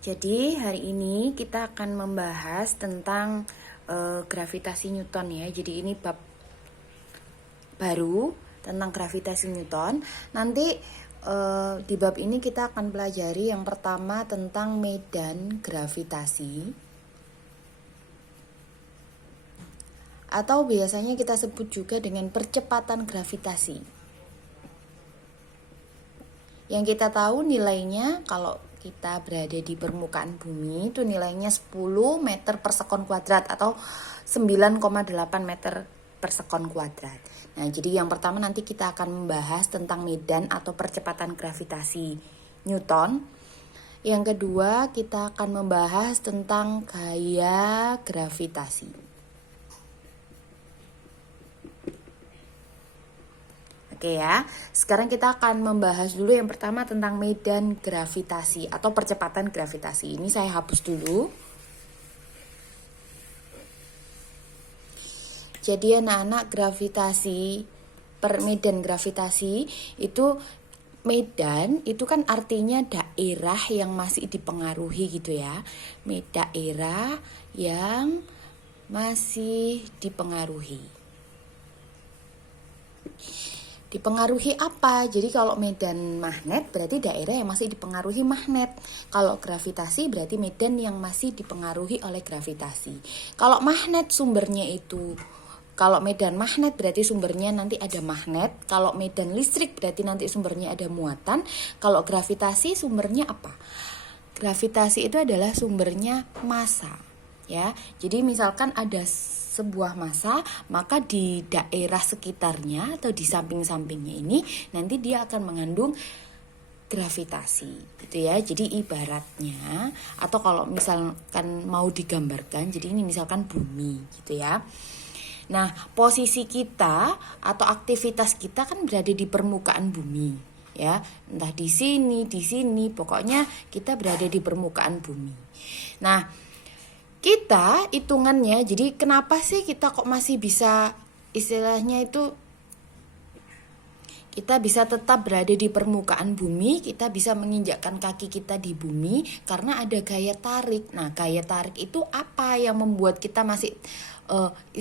Jadi hari ini kita akan membahas tentang gravitasi Newton ya. Jadi ini bab baru tentang gravitasi Newton. Nanti di bab ini kita akan pelajari yang pertama tentang medan gravitasi, atau biasanya kita sebut juga dengan percepatan gravitasi. Yang kita tahu nilainya kalau kita berada di permukaan bumi itu nilainya 10 meter per sekon kuadrat atau 9,8 meter per sekon kuadrat. Nah, jadi yang pertama nanti kita akan membahas tentang medan atau percepatan gravitasi Newton. Yang kedua kita akan membahas tentang gaya gravitasi. Oke ya, sekarang kita akan membahas dulu yang pertama tentang medan gravitasi atau percepatan gravitasi. Ini saya hapus dulu. Jadi anak-anak, medan gravitasi itu medan itu kan artinya daerah yang masih dipengaruhi gitu ya. Daerah yang masih dipengaruhi. Dipengaruhi apa? Jadi kalau medan magnet berarti daerah yang masih dipengaruhi magnet. Kalau gravitasi berarti medan yang masih dipengaruhi oleh gravitasi. Kalau magnet sumbernya itu, kalau medan magnet berarti sumbernya nanti ada magnet. Kalau medan listrik berarti nanti sumbernya ada muatan. Kalau gravitasi sumbernya apa? Gravitasi itu adalah sumbernya massa. Ya, jadi misalkan ada sebuah massa, maka di daerah sekitarnya atau di samping-sampingnya ini nanti dia akan mengandung gravitasi gitu ya. Jadi ibaratnya, atau kalau misalkan mau digambarkan, jadi ini misalkan bumi gitu ya. Nah, posisi kita atau aktivitas kita kan berada di permukaan bumi ya, entah di sini, pokoknya kita berada di permukaan bumi. Nah, kita hitungannya, jadi kenapa sih kita kok masih bisa istilahnya itu kita bisa tetap berada di permukaan bumi, kita bisa menginjakkan kaki kita di bumi karena ada gaya tarik. Nah, gaya tarik itu apa yang membuat kita masih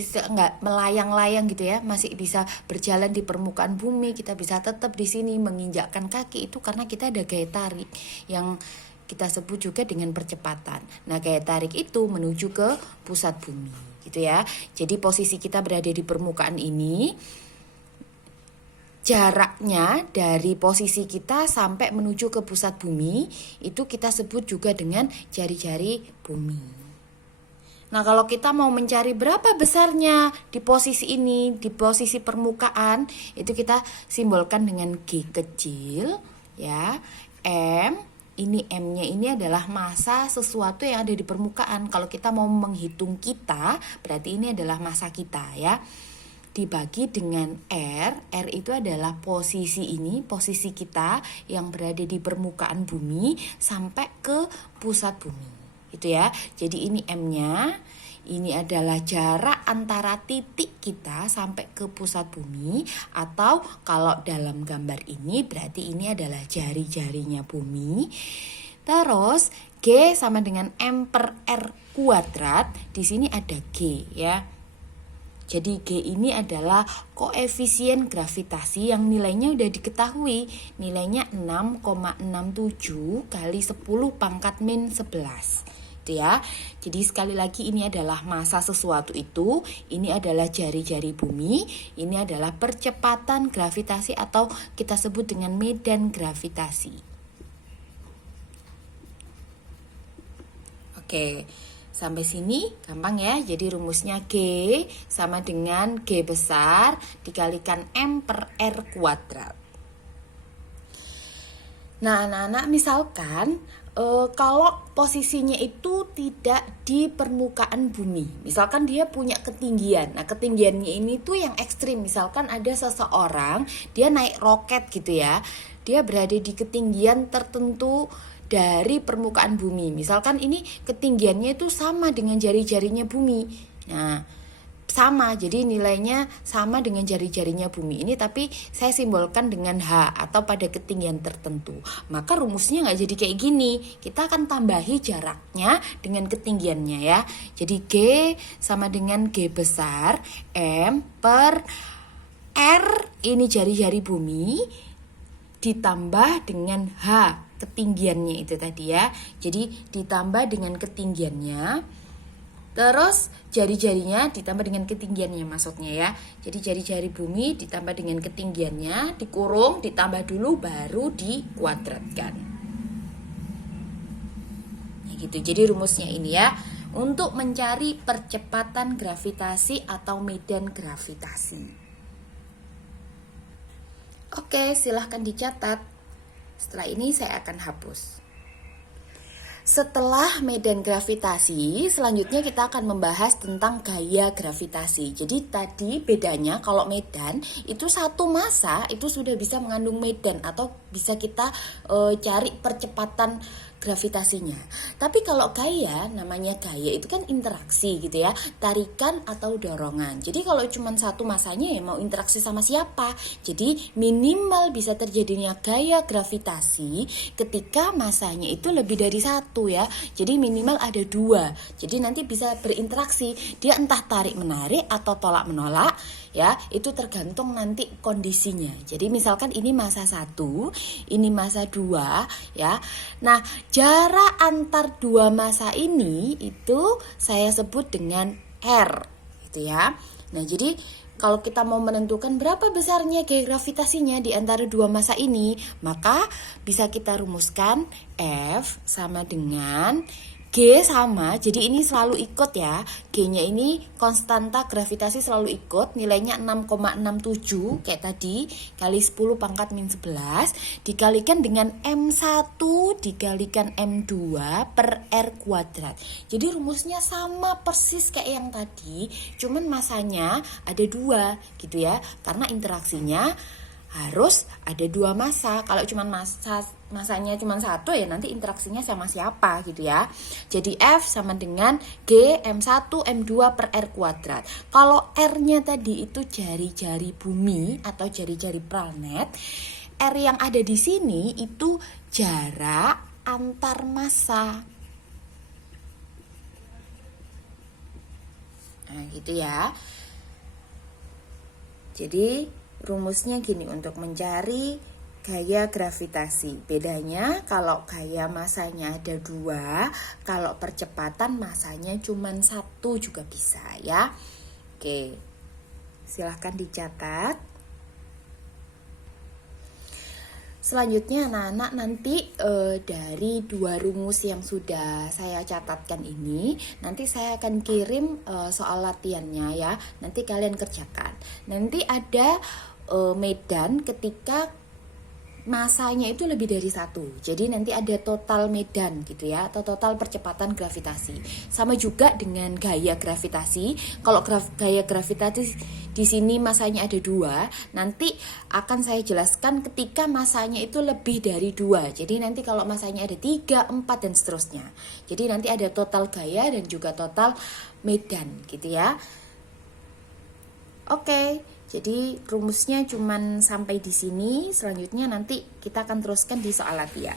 nggak melayang-layang gitu ya, masih bisa berjalan di permukaan bumi, kita bisa tetap di sini menginjakkan kaki, itu karena kita ada gaya tarik yang kita sebut juga dengan percepatan. Nah, gaya tarik itu menuju ke pusat bumi gitu ya. Jadi posisi kita berada di permukaan ini, jaraknya dari posisi kita sampai menuju ke pusat bumi itu kita sebut juga dengan jari-jari bumi. Nah, kalau kita mau mencari berapa besarnya di posisi ini, di posisi permukaan, itu kita simbolkan dengan G kecil ya. Ini M-nya ini adalah massa sesuatu yang ada di permukaan. Kalau kita mau menghitung kita, berarti ini adalah massa kita ya. Dibagi dengan R itu adalah posisi ini, posisi kita yang berada di permukaan bumi sampai ke pusat bumi. Itu ya. Jadi ini M-nya. Ini adalah jarak antara titik kita sampai ke pusat bumi, atau kalau dalam gambar ini berarti ini adalah jari-jarinya bumi. Terus G sama dengan M per R kuadrat. Di sini ada G ya. Jadi G ini adalah koefisien gravitasi yang nilainya udah diketahui. Nilainya 6,67 kali 10 pangkat min 11. Ya. Jadi sekali lagi ini adalah massa sesuatu itu, ini adalah jari-jari bumi, ini adalah percepatan gravitasi atau kita sebut dengan medan gravitasi. Oke, sampai sini gampang ya. Jadi rumusnya G sama dengan G besar dikalikan M per R kuadrat. Nah, anak-anak, misalkan kalau posisinya itu tidak di permukaan bumi, misalkan dia punya ketinggian. Nah, ketinggiannya ini tuh yang ekstrim. Misalkan ada seseorang, dia naik roket gitu ya, dia berada di ketinggian tertentu dari permukaan bumi. Misalkan ini ketinggiannya itu sama dengan jari-jarinya bumi. Nah, sama, jadi nilainya sama dengan jari-jarinya bumi ini, tapi saya simbolkan dengan H atau pada ketinggian tertentu. Maka rumusnya nggak jadi kayak gini, kita akan tambahi jaraknya dengan ketinggiannya ya. Jadi G sama dengan G besar M per R, ini jari-jari bumi, ditambah dengan H ketinggiannya itu tadi ya. Jadi ditambah dengan ketinggiannya, terus jari-jarinya ditambah dengan ketinggiannya maksudnya ya. Jadi jari-jari bumi ditambah dengan ketinggiannya, dikurung, ditambah dulu, baru dikuadratkan. Ya gitu. Jadi rumusnya ini ya, untuk mencari percepatan gravitasi atau medan gravitasi. Oke, silahkan dicatat. Setelah ini saya akan hapus. Setelah medan gravitasi, selanjutnya kita akan membahas tentang gaya gravitasi. Jadi tadi bedanya kalau medan itu satu massa itu sudah bisa mengandung medan atau bisa kita cari percepatan gravitasinya. Tapi kalau gaya, namanya gaya itu kan interaksi gitu ya, tarikan atau dorongan. Jadi kalau cuma satu masanya ya mau interaksi sama siapa? Jadi minimal bisa terjadinya gaya gravitasi ketika masanya itu lebih dari satu ya. Jadi minimal ada dua. Jadi nanti bisa berinteraksi. Dia entah tarik menarik atau tolak menolak ya, itu tergantung nanti kondisinya. Jadi misalkan ini massa 1, ini massa 2 ya. Nah, jarak antar dua massa ini itu saya sebut dengan R gitu ya. Nah, jadi kalau kita mau menentukan berapa besarnya gaya gravitasinya di antara dua massa ini, maka bisa kita rumuskan F sama dengan G sama, jadi ini selalu ikut ya. G-nya ini konstanta gravitasi selalu ikut, nilainya 6,67 kayak tadi, kali 10 pangkat min 11 dikalikan dengan M1 dikalikan M2 per R kuadrat. Jadi rumusnya sama persis kayak yang tadi, cuman masanya ada dua gitu ya, karena interaksinya harus ada dua massa. Kalau cuma masanya cuma satu ya nanti interaksinya sama siapa gitu ya. Jadi F sama dengan G M1 M2 per R kuadrat. Kalau R-nya tadi itu jari-jari bumi atau jari-jari planet, R yang ada di sini itu jarak antar massa. Nah gitu ya. Jadi rumusnya gini untuk mencari gaya gravitasi. Bedanya kalau gaya masanya ada dua, kalau percepatan masanya cuma satu juga bisa ya. Oke, silahkan dicatat. Selanjutnya anak-anak nanti dari dua rumus yang sudah saya catatkan ini, nanti saya akan kirim soal latihannya ya. Nanti kalian kerjakan. Nanti ada medan ketika masanya itu lebih dari satu. Jadi nanti ada total medan gitu ya, atau total percepatan gravitasi. Sama juga dengan gaya gravitasi. Kalau gaya gravitasi di sini masanya ada dua, nanti akan saya jelaskan ketika masanya itu lebih dari dua. Jadi nanti kalau masanya ada 3, 4 dan seterusnya. Jadi nanti ada total gaya dan juga total medan gitu ya. Oke. Jadi rumusnya cuman sampai di sini, selanjutnya nanti kita akan teruskan di soal latihan.